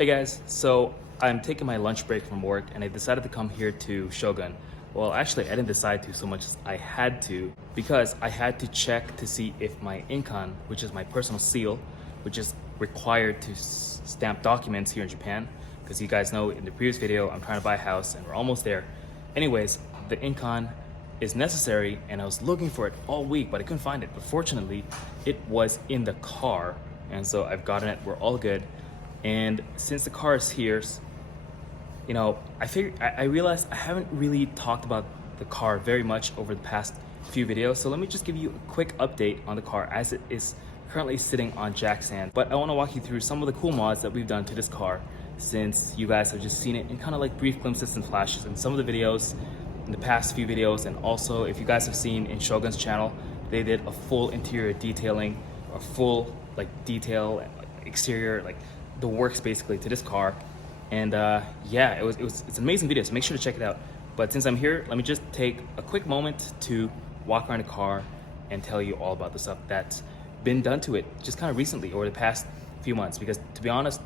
Hey guys, so I'm taking my lunch break from work and I decided to come here to Shogun. Well, actually I didn't decide to so much as I had to, because I had to check to see if my Inkan, which is my personal seal, which is required to stamp documents here in Japan, because you guys know in the previous video I'm trying to buy a house and we're almost there. Anyways, the Inkan is necessary and I was looking for it all week but I couldn't find it, but fortunately it was in the car and so I've gotten it. We're all good. And since the car is here, you know, I realized I haven't really talked about the car very much over the past few videos. So let me just give you a quick update on the car as it is currently sitting on jack stand. But I want to walk you through some of the cool mods that we've done to this car, since you guys have just seen it in kind of like brief glimpses and flashes in some of the videos, in the past few videos. And also if you guys have seen in Shogun's channel, they did a full interior detailing, a full like detail, exterior, like the works basically to this car. And yeah, it's an amazing video, so make sure to check it out. But since I'm here, let me just take a quick moment to walk around the car and tell you all about the stuff that's been done to it just kind of recently over the past few months, because to be honest,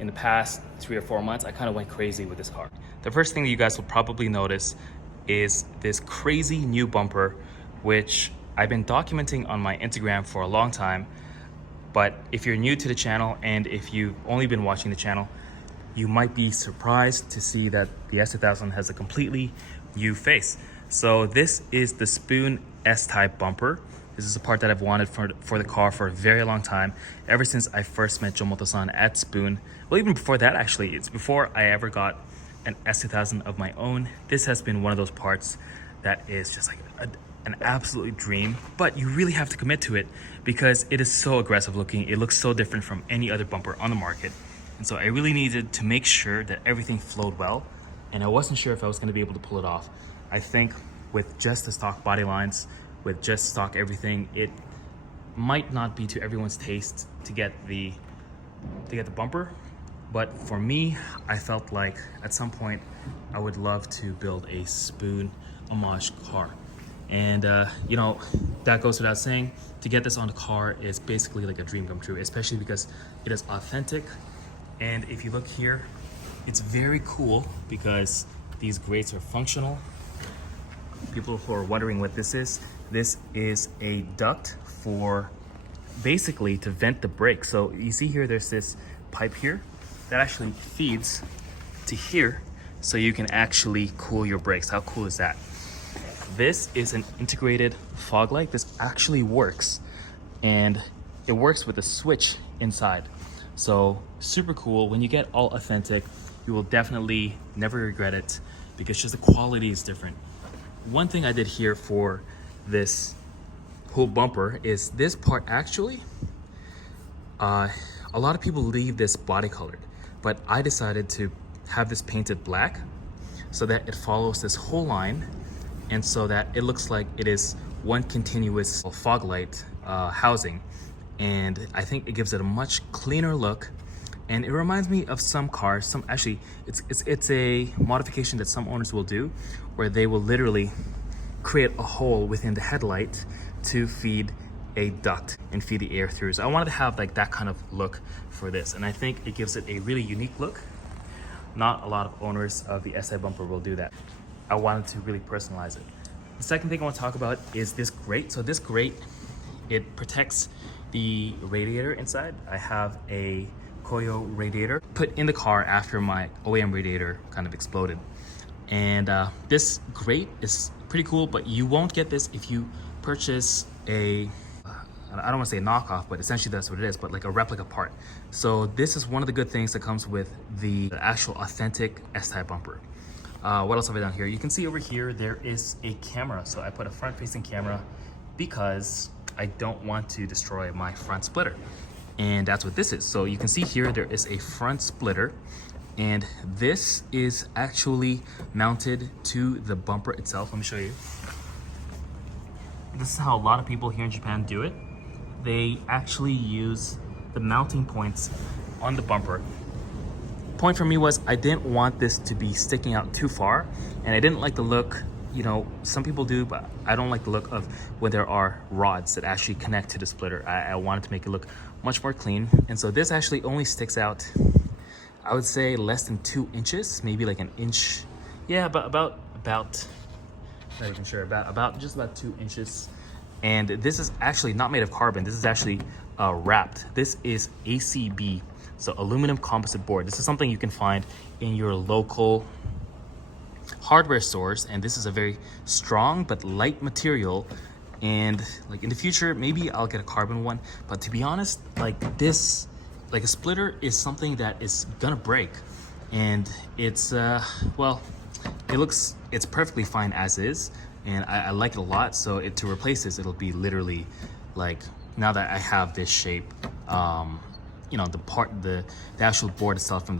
in the past 3 or 4 months I kind of went crazy with this car. The first thing that you guys will probably notice is this crazy new bumper, which I've been documenting on my Instagram for a long time. But if you're new to the channel and if you've only been watching the channel, you might be surprised to see that the S2000 has a completely new face. So this is the Spoon S-type bumper. This is a part that I've wanted for the car for a very long time, ever since I first met Jomoto-san at Spoon. Well, even before that actually, it's before I ever got an S2000 of my own. This has been one of those parts that is just like an absolute dream, but you really have to commit to it because it is so aggressive looking. It looks so different from any other bumper on the market. And so I really needed to make sure that everything flowed well, and I wasn't sure if I was going to be able to pull it off. I think with just the stock body lines, with just stock everything, it might not be to everyone's taste to get the bumper. But for me, I felt like at some point I would love to build a Spoon homage car. And you know, that goes without saying, to get this on the car is basically like a dream come true, especially because it is authentic. And if you look here, it's very cool because these grates are functional. People who are wondering what this is a duct for basically to vent the brake. So you see here, there's this pipe here that actually feeds to here, so you can actually cool your brakes. How cool is that? This is an integrated fog light. This actually works, and it works with a switch inside. So super cool. When you get all authentic, you will definitely never regret it because just the quality is different. One thing I did here for this whole bumper is this part actually, a lot of people leave this body colored, but I decided to have this painted black so that it follows this whole line, and so that it looks like it is one continuous fog light housing. And I think it gives it a much cleaner look, and it reminds me of some cars. Actually, it's a modification that some owners will do, where they will literally create a hole within the headlight to feed a duct and feed the air through. So I wanted to have like that kind of look for this, and I think it gives it a really unique look. Not a lot of owners of the SI bumper will do that. I wanted to really personalize it. The second thing I want to talk about is this grate. So this grate, it protects the radiator inside. I have a Koyo radiator put in the car after my OEM radiator kind of exploded. And this grate is pretty cool, but you won't get this if you purchase a, I don't want to say knockoff, but essentially that's what it is, but like a replica part. So this is one of the good things that comes with the actual authentic S-type bumper. What else have I done here? You can see over here, there is a camera. So I put a front-facing camera because I don't want to destroy my front splitter. And that's what this is. So you can see here, there is a front splitter, and this is actually mounted to the bumper itself. Let me show you. This is how a lot of people here in Japan do it. They actually use the mounting points on the bumper. Point for me was I didn't want this to be sticking out too far, and I didn't like the look, you know, some people do, but I don't like the look of when there are rods that actually connect to the splitter. I wanted to make it look much more clean, and so this actually only sticks out, I would say less than 2 inches, maybe like an inch. Yeah, about not even sure, just about 2 inches. And this is actually not made of carbon. This is actually wrapped. This is ACB, so aluminum composite board. This is something you can find in your local hardware stores, and this is a very strong but light material. And like in the future, maybe I'll get a carbon one, but to be honest, like this, like a splitter is something that is gonna break, and it's well, it's perfectly fine as is, and I like it a lot. So to replace this, it'll be literally like, now that I have this shape, you know, the actual board itself from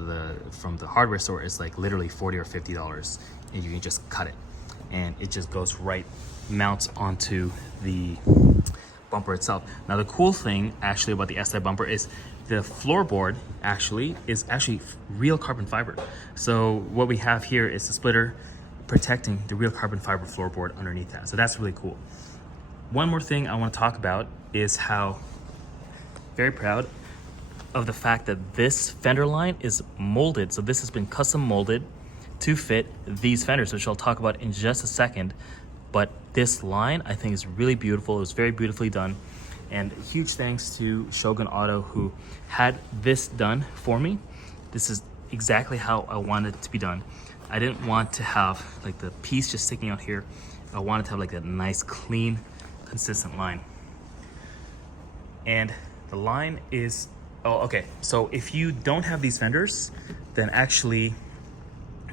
the hardware store is like literally $40 or $50, and you can just cut it, and it just goes right, mounts onto the bumper itself. Now the cool thing actually about the S-type bumper is the floorboard is actually real carbon fiber. So what we have here is the splitter protecting the real carbon fiber floorboard underneath that. So that's really cool. One more thing I want to talk about is how very proud of the fact that this fender line is molded. So this has been custom molded to fit these fenders, which I'll talk about in just a second. But this line I think is really beautiful. It was very beautifully done. And huge thanks to Shogun Auto, who had this done for me. This is exactly how I wanted it to be done. I didn't want to have like the piece just sticking out here. I wanted to have like a nice, clean, consistent line. And the line is, oh, okay. So if you don't have these fenders, then actually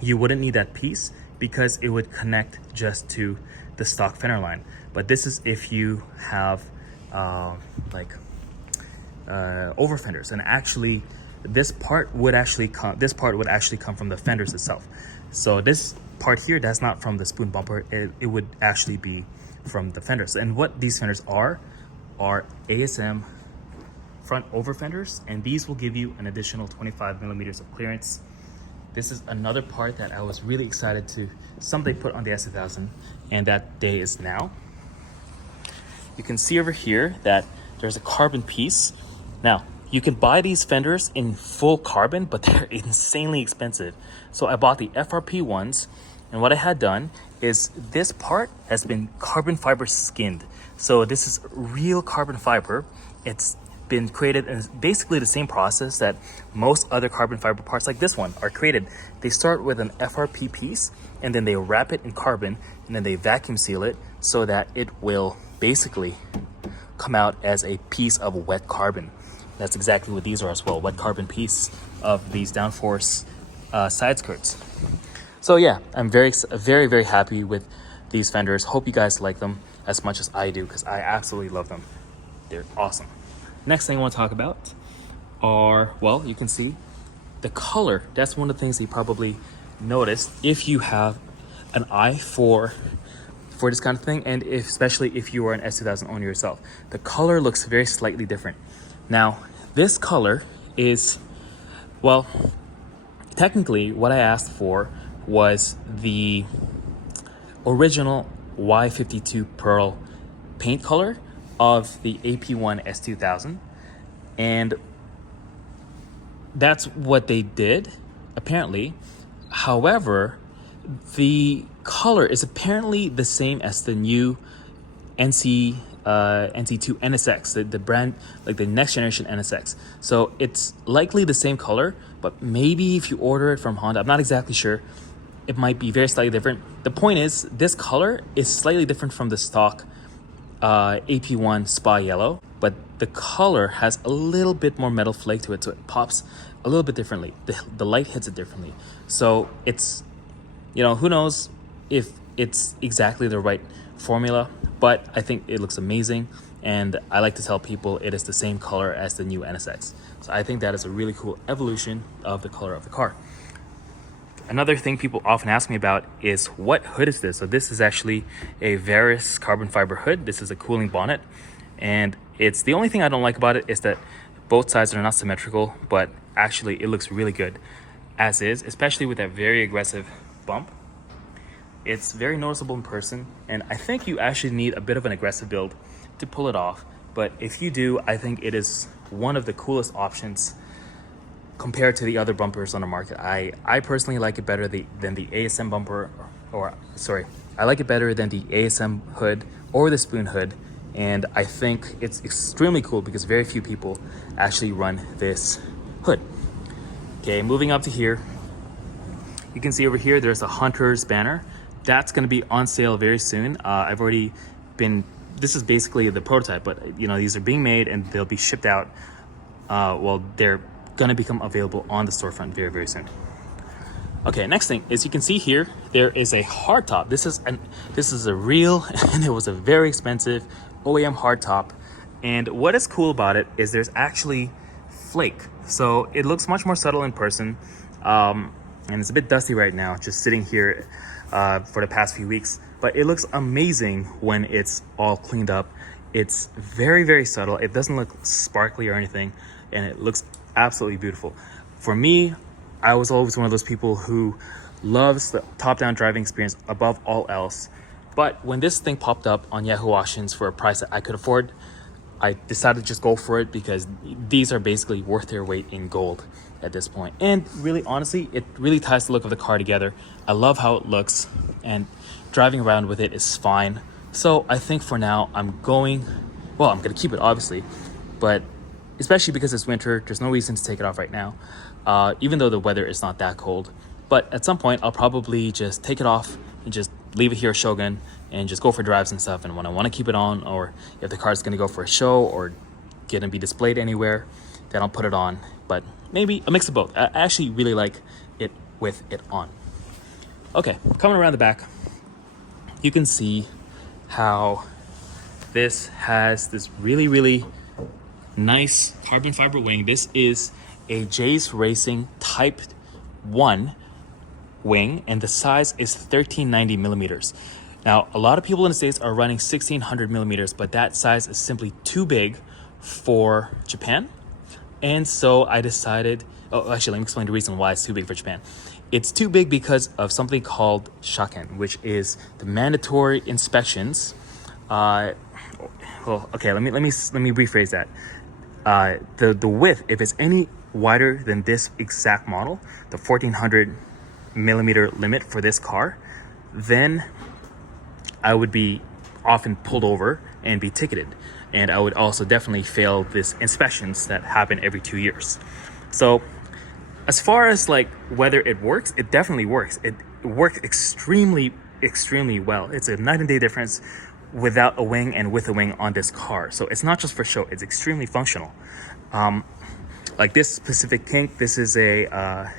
you wouldn't need that piece because it would connect just to the stock fender line. But this is if you have over fenders, and actually this part would actually come from the fenders itself. So this part here, that's not from the spoon bumper. It would actually be from the fenders. And what these fenders are ASM front over fenders, and these will give you an additional 25 millimeters of clearance. This is another part that I was really excited to someday put on the S2000, and that day is now. You can see over here that there's a carbon piece. Now, you can buy these fenders in full carbon, but they're insanely expensive. So I bought the FRP ones, and what I had done is this part has been carbon fiber skinned. So this is real carbon fiber. It's been created in basically the same process that most other carbon fiber parts like this one are created. They start with an FRP piece, and then they wrap it in carbon, and then they vacuum seal it so that it will basically come out as a piece of wet carbon. That's exactly what these are as well, wet carbon piece of these downforce side skirts. So yeah, I'm very, very happy with these fenders. Hope you guys like them as much as I do, because I absolutely love them. They're awesome. Next thing I want to talk about are, well, you can see the color. That's one of the things that you probably noticed if you have an eye for this kind of thing, and especially if you are an S2000 owner yourself. The color looks very slightly different. Now, this color is, well, technically what I asked for was the original Y52 Pearl paint color of the AP1 S2000, and that's what they did apparently. However, the color is apparently the same as the new NC2 NSX, the brand, like the next generation NSX. So it's likely the same color, but maybe if you order it from Honda, I'm not exactly sure, it might be very slightly different. The point is, this color is slightly different from the stock AP1 Spa Yellow, but the color has a little bit more metal flake to it, so it pops a little bit differently. The light hits it differently. So it's, you know, who knows if it's exactly the right formula, but I think it looks amazing, and I like to tell people it is the same color as the new NSX. So I think that is a really cool evolution of the color of the car. Another thing people often ask me about is, what hood is this? So this is actually a Varus carbon fiber hood. This is a cooling bonnet, and it's the only thing I don't like about it is that both sides are not symmetrical, but actually it looks really good as is, especially with that very aggressive bump. It's very noticeable in person, and I think you actually need a bit of an aggressive build to pull it off. But if you do, I think it is one of the coolest options compared to the other bumpers on the market. I personally like it better than the ASM bumper, or sorry, I like it better than the ASM hood or the spoon hood. And I think it's extremely cool because very few people actually run this hood. Okay, moving up to here, you can see over here there's a Hunter's banner. That's going to be on sale very soon. I've already been, this is basically the prototype, but you know, these are being made and they'll be shipped out. Well, they're going to become available on the storefront very, very soon. Okay, next thing is you can see here, there is a hardtop. This is a real, and it was a very expensive OEM hardtop. And what is cool about it is there's actually flake. So it looks much more subtle in person. And it's a bit dusty right now, just sitting here for the past few weeks. But it looks amazing when it's all cleaned up. It's very, very subtle. It doesn't look sparkly or anything. And it looks absolutely beautiful. For me, I was always one of those people who loves the top-down driving experience above all else. But when this thing popped up on Yahoo Auctions for a price that I could afford, I decided to just go for it because these are basically worth their weight in gold at this point. And really, honestly, it really ties the look of the car together. I love how it looks, and driving around with it is fine. So I think for now, I'm going to keep it, obviously, but especially because it's winter, there's no reason to take it off right now, even though the weather is not that cold. But at some point, I'll probably just take it off and just leave it here at Shogun and just go for drives and stuff. And when I want to keep it on, or if the car is going to go for a show or going to be displayed anywhere, then I'll put it on. But maybe a mix of both. I actually really like it with it on. Okay, coming around the back, you can see how this has this really, really nice carbon fiber wing. This is a Jace Racing Type 1 wing, and the size is 1390 millimeters. Now, a lot of people in the States are running 1600 millimeters, but that size is simply too big for Japan. And so I decided, actually, let me explain the reason why it's too big for Japan. It's too big because of something called shaken, which is the mandatory inspections. Let me rephrase that. The width, if it's any wider than this exact model, the 1400 millimeter limit for this car, then I would be often pulled over and be ticketed. And I would also definitely fail this inspections that happen every 2 years. So as far as like whether it works, it definitely works. It works extremely, extremely well. It's a night and day difference without a wing and with a wing on this car. So it's not just for show, it's extremely functional. Like this specific kink, this is a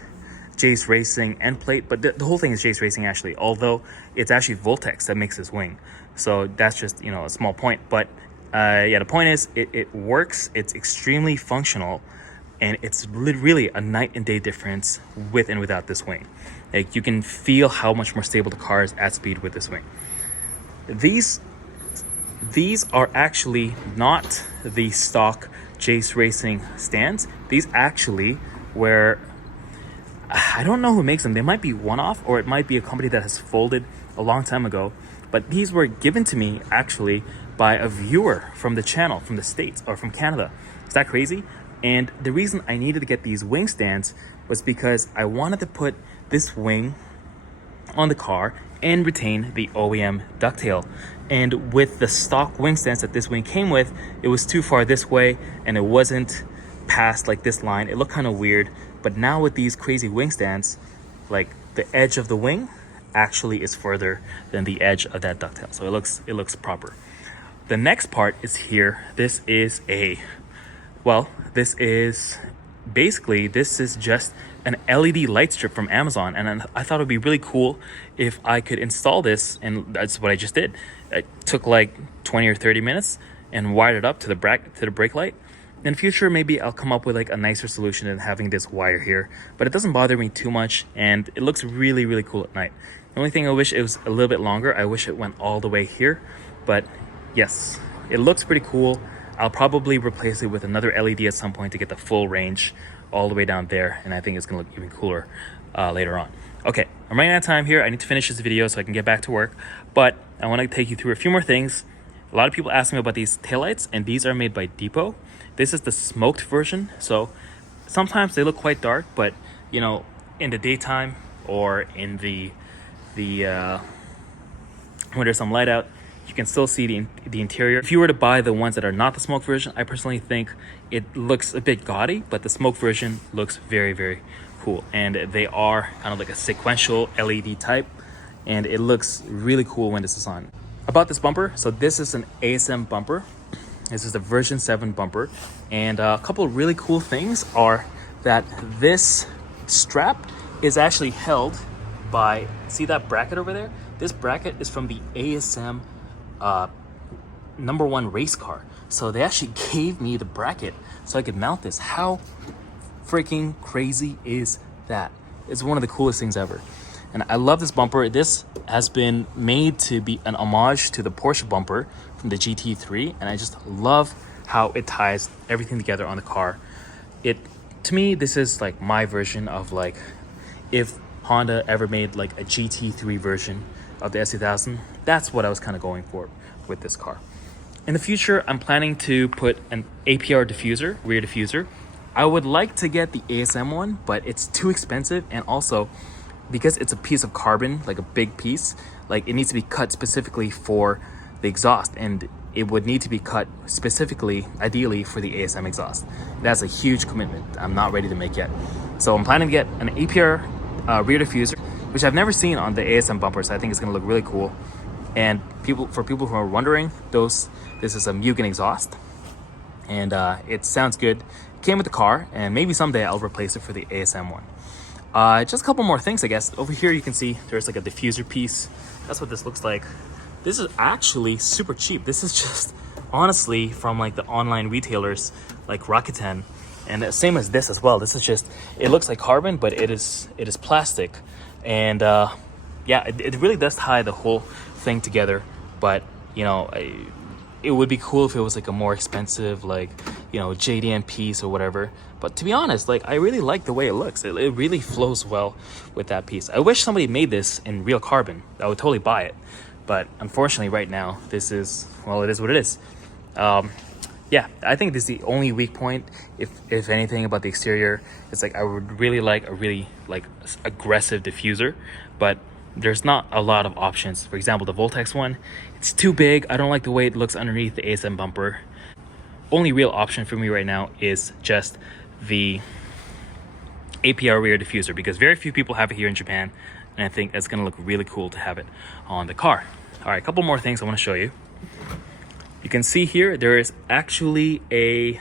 Jace Racing end plate, but the whole thing is Jace Racing actually, although it's actually Voltex that makes this wing. So that's just, you know, a small point. But yeah, the point is it works, it's extremely functional, and it's really a night and day difference with and without this wing. Like you can feel how much more stable the car is at speed with this wing. These are actually not the stock Jace Racing stands. These actually were, I don't know who makes them. They might be one-off, or it might be a company that has folded a long time ago. But these were given to me actually by a viewer from the channel, from the States or from Canada. Is that crazy? And the reason I needed to get these wing stands was because I wanted to put this wing on the car and retain the OEM ducktail. And with the stock wing stands that this wing came with, it was too far this way and it wasn't past like this line. It looked kind of weird. But now with these crazy wing stands, like the edge of the wing actually is further than the edge of that ducktail. So it looks proper. The next part is here. This is just an LED light strip from Amazon, and I thought it would be really cool if I could install this, and that's what I just did. It took like 20 or 30 minutes and wired it up to the brake light. In the future, maybe I'll come up with like a nicer solution than having this wire here, but it doesn't bother me too much, and it looks really, really cool at night. The only thing I wish it was a little bit longer. I wish it went all the way here, but yes, it looks pretty cool. I'll probably replace it with another LED at some point to get the full range all the way down there, and I think it's gonna look even cooler later on. Okay, I'm running out of time here. I need to finish this video so I can get back to work, but I want to take you through a few more things. A lot of people ask me about these taillights, and these are made by Depot. This is the smoked version, so sometimes they look quite dark, but you know, in the daytime or in the when there's some light out, you can still see the interior. If you were to buy the ones that are not the smoke version, I personally think it looks a bit gaudy, but the smoke version looks very, very cool. And they are kind of like a sequential LED type, and it looks really cool when this is on. About this bumper, so this is an ASM bumper. This is the version 7 bumper, and a couple of really cool things are that this strap is actually held by, see that bracket over there? This bracket is from the ASM #1 race car. So they actually gave me the bracket so I could mount this. How freaking crazy is that? It's one of the coolest things ever. And I love this bumper. This has been made to be an homage to the Porsche bumper from the GT3, and I just love how it ties everything together on the car. To me, this is like my version of like if Honda ever made like a GT3 version of the S2000. That's what I was kind of going for with this car. In the future, I'm planning to put an APR diffuser, rear diffuser. I would like to get the ASM one, but it's too expensive, and also because it's a piece of carbon, like a big piece, like it needs to be cut specifically for the exhaust, and it would need to be cut specifically, ideally, for the ASM exhaust. That's a huge commitment I'm not ready to make yet. So I'm planning to get an APR rear diffuser, which I've never seen on the ASM bumper, so I think it's gonna look really cool. And for people who are wondering, this is a Mugen exhaust, and it sounds good. It came with the car, and maybe someday I'll replace it for the ASM one. Just a couple more things, I guess. Over here you can see there's like a diffuser piece. That's what this looks like. This is actually super cheap. This is just honestly from like the online retailers like Rakuten, and the same as this as well. This is just, it looks like carbon, but it is plastic, and yeah, it really does tie the whole thing together. But you know, it would be cool if it was like a more expensive, like, you know, JDM piece or whatever. But to be honest, like, I really like the way it looks. It really flows well with that piece. I wish somebody made this in real carbon. I would totally buy it. But unfortunately right now, this is, well, it is what it is. Yeah, I think this is the only weak point, if anything, about the exterior. It's like I would really like a really like aggressive diffuser, but there's not a lot of options. For example, the Voltex one, it's too big. I don't like the way it looks underneath the ASM bumper. Only real option for me right now is just the APR rear diffuser, because very few people have it here in Japan, and I think it's gonna look really cool to have it on the car. All right, a couple more things I wanna show you. You can see here, there is actually a,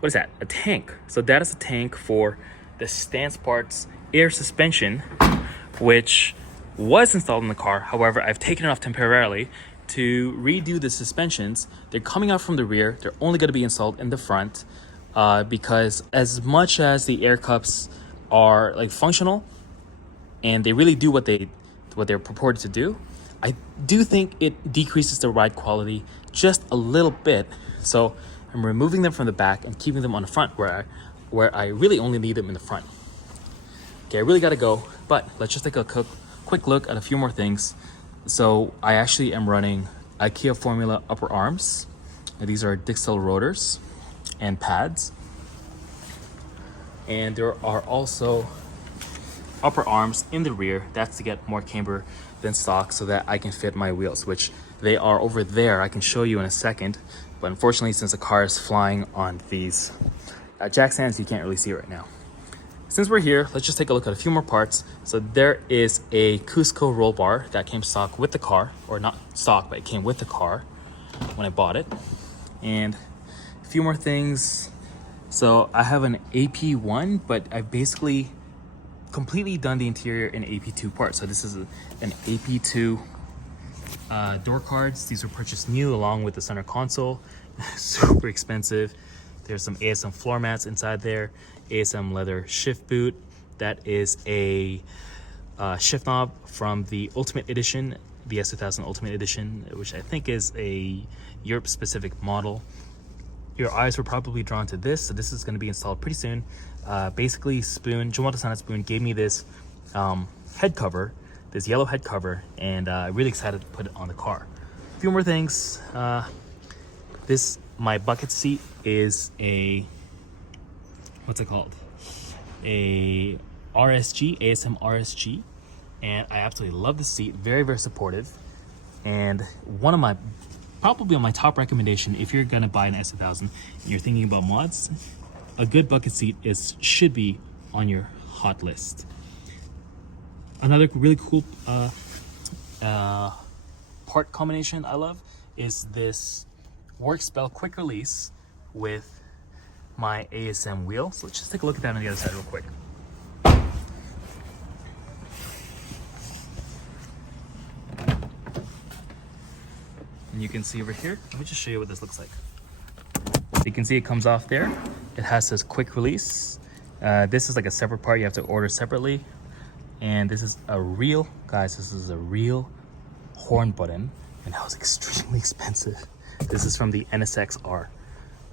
what is that? A tank. So that is a tank for the stance parts air suspension, which was installed in the car. However, I've taken it off temporarily to redo the suspensions. They're coming out from the rear. They're only going to be installed in the front because as much as the air cups are like functional and they really do what they're purported to do, I do think it decreases the ride quality just a little bit. So I'm removing them from the back and keeping them on the front where I really only need them in the front. Okay, I really gotta go, but let's just take a quick look at a few more things. So I actually am running IKEA Formula upper arms. And these are Dixel rotors and pads. And there are also upper arms in the rear. That's to get more camber than stock so that I can fit my wheels, which they are over there. I can show you in a second. But unfortunately, since the car is flying on these jack stands, you can't really see it right now. Since we're here, let's just take a look at a few more parts. So there is a Cusco roll bar that came stock with the car, or not stock, but it came with the car when I bought it. And a few more things. So I have an AP1, but I've basically completely done the interior in AP2 parts. So this is an AP2 door cards. These were purchased new along with the center console. Super expensive. There's some ASM floor mats inside there. ASM leather shift boot. That is a shift knob from the Ultimate Edition, the S2000 Ultimate Edition, which I think is a Europe specific model. Your eyes were probably drawn to this, so this is going to be installed pretty soon. Basically, Jomoto-san Spoon gave me this head cover, this yellow head cover, and I'm really excited to put it on the car. A few more things. My bucket seat is a what's it called? A RSG, ASM RSG. And I absolutely love the seat, very, very supportive. And one of my, probably on my top recommendation, if you're gonna buy an S2000 and you're thinking about mods, a good bucket seat should be on your hot list. Another really cool part combination I love is this Works Bell quick release with my ASM wheel. So let's just take a look at that on the other side real quick. And you can see over here, let me just show you what this looks like. You can see it comes off there. It has this quick release. This is like a separate part you have to order separately. And this is a real, guys, this is a real horn button, and that was extremely expensive. This is from the NSX-R.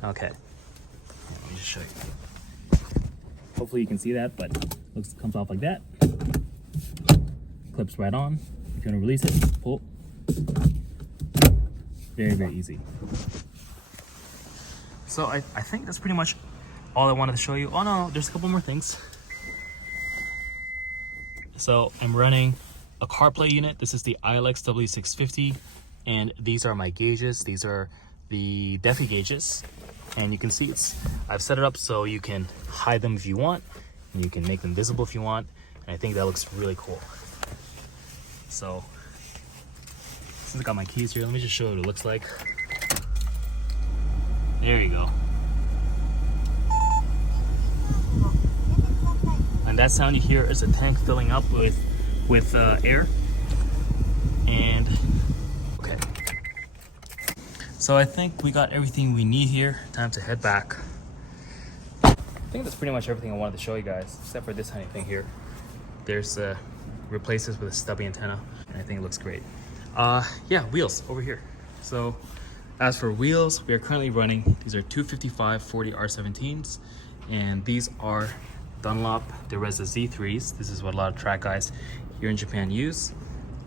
Okay, let me just show you. Hopefully you can see that, but it comes off like that. Clips right on. If you want to release it, pull. Very, very easy. So I think that's pretty much all I wanted to show you. Oh no, there's a couple more things. So I'm running a CarPlay unit. This is the ILX W650, and these are my gauges. These are the Defi gauges, and you can see I've set it up so you can hide them if you want, and you can make them visible if you want, and I think that looks really cool. So since I got my keys here, let me just show you what it looks like. There you go. And that sound you hear is a tank filling up with air. And okay, so I think we got everything we need here. Time to head back. I think that's pretty much everything I wanted to show you guys, except for this tiny thing here. There's replaces with a stubby antenna, and I think it looks great. Yeah, wheels over here. So as for wheels, we are currently running, these are 255/40 R17s, and these are Dunlop Dereza Z3s. This is what a lot of track guys here in Japan use.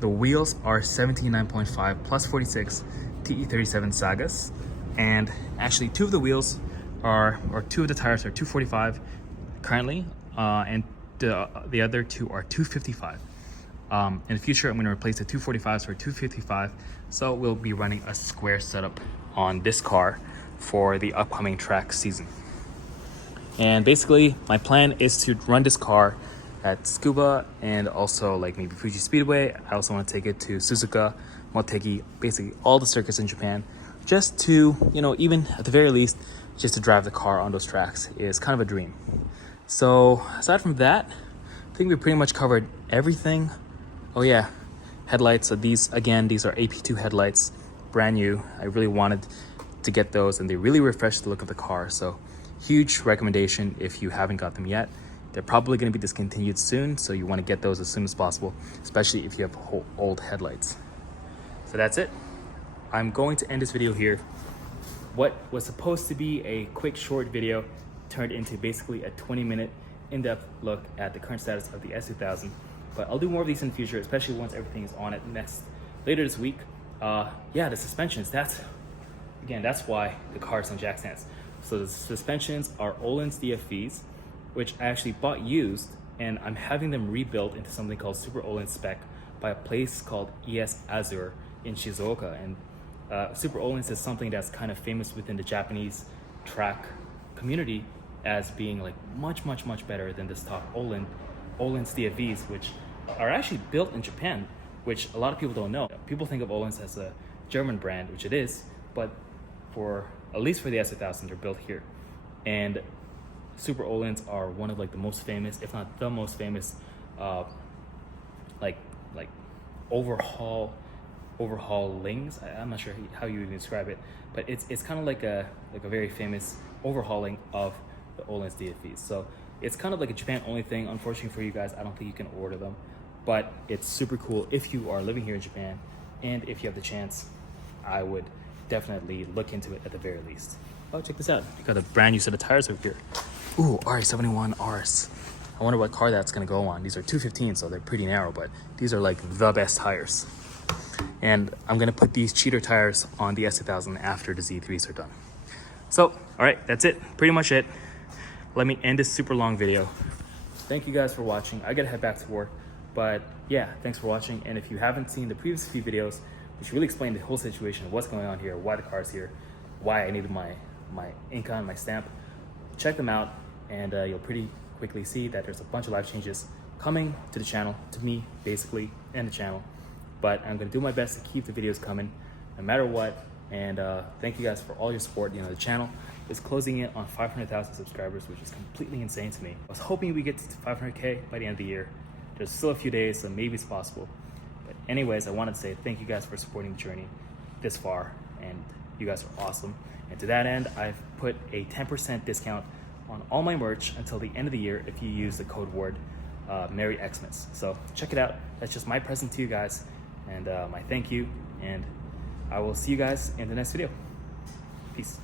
The wheels are 17.9.5 plus 46 TE37 Sagas, and actually two of the wheels are, or two of the tires are 245 currently, and the other two are 255. In the future, I'm going to replace the 245s for 255, so we'll be running a square setup on this car for the upcoming track season. And basically, my plan is to run this car at Tsukuba and also like maybe Fuji Speedway. I also want to take it to Suzuka, Motegi, basically all the circuits in Japan, just to, you know, even at the very least, just to drive the car on those tracks is kind of a dream. So aside from that, I think we pretty much covered everything. Oh yeah, headlights. So these are AP2 headlights, brand new. I really wanted to get those, and they really refreshed the look of the car. So huge recommendation if you haven't got them yet. They're probably going to be discontinued soon, so you want to get those as soon as possible, especially if you have old headlights. So that's it. I'm going to end this video here. What was supposed to be a quick short video turned into basically a 20-minute in-depth look at the current status of the S2000. But I'll do more of these in the future, especially once everything is on it later this week. Yeah, the suspensions, that's why the car is on jack stands. So the suspensions are Öhlins DFVs, which I actually bought used, and I'm having them rebuilt into something called Super Öhlins Spec by a place called ES Azure in Shizuoka. And Super Öhlins is something that's kind of famous within the Japanese track community as being like much better than the stock Öhlins DFVs, which are actually built in Japan, which a lot of people don't know. People think of Öhlins as a German brand, which it is, but at least for the S2000, they're built here. And Super Öhlins are one of like the most famous, if not the most famous, like overhaulings. I'm not sure how you would describe it, but it's kind of like a very famous overhauling of the Öhlins DFVs. So it's kind of like a Japan only thing. Unfortunately for you guys, I don't think you can order them, but it's super cool if you are living here in Japan, and if you have the chance, I would definitely look into it at the very least. Oh, check this out. You got a brand new set of tires over here. Ooh, RE71 RS. I wonder what car that's gonna go on. These are 215, so they're pretty narrow, but these are like the best tires. And I'm gonna put these cheater tires on the S2000 after the Z3s are done. So, all right, that's it. Pretty much it. let me end this super long video. Thank you guys for watching. I gotta head back to work, but yeah, thanks for watching. And if you haven't seen the previous few videos, which really explain the whole situation, what's going on here, why the car's here, why I needed my ink on, my stamp, check them out, and you'll pretty quickly see that there's a bunch of life changes coming to the channel, to me basically, and the channel. But I'm gonna do my best to keep the videos coming no matter what. And thank you guys for all your support. You know, the channel is closing in on 500,000 subscribers, which is completely insane to me. I was hoping we get to 500K by the end of the year. There's still a few days, so maybe it's possible. But anyways, I wanted to say thank you guys for supporting the journey this far, and you guys are awesome. And to that end, I've put a 10% discount on all my merch until the end of the year if you use the code word Merry Xmas. So check it out. That's just my present to you guys, and my thank you. And I will see you guys in the next video. Peace.